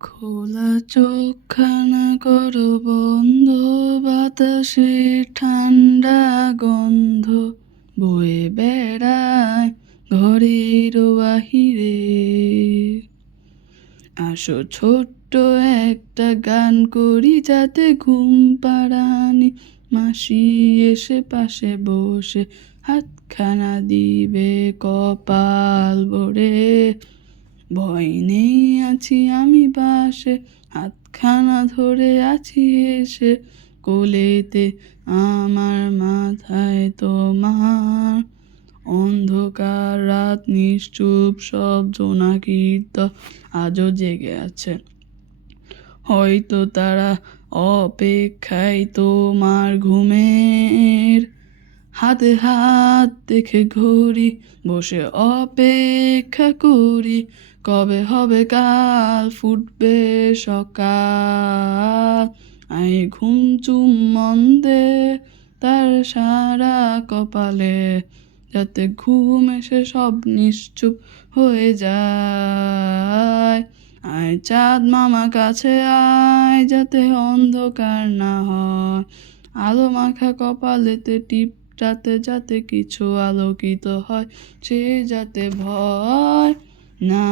খোলা চোখখানা করো বন্ধ, বাতাসে ঠান্ডা গন্ধ। বয়ে বেড়ায় ঘরের বাহিরে। আসো ছোট্ট একটা গান করি যাতে ঘুম পাড়ানি। মাসি এসে পাশে বসে হাতখানা দিবে কপাল ভরে। ভয় নেই আছি আমি পাশে, হাতখানা ধরে আছি এসে। কোলেতে আমার মাথায় তোমার অন্ধকার রাত নিশ্চুপ সব জোনাকির আজও জেগে আছে। হয়তো তারা অপেক্ষায় তোমার ঘুমের হাতে, হাত দেখে ঘড়ি বসে অপেক্ষা করি, কবে হবে কাল, ফুটবে সকাল। আই ঘুম চুম্বন দে তার সারা কপালে, যাতে ঘুম এসে সব নিশ্চুপ হয়ে যায়। আয় চাঁদ মামা কাছে আয়, যাতে অন্ধকার না হয়। আলো মাখা কপালেতে টিপটাতে যাতে যাতে কিছু আলোকিত হয় সে যাতে ভয় না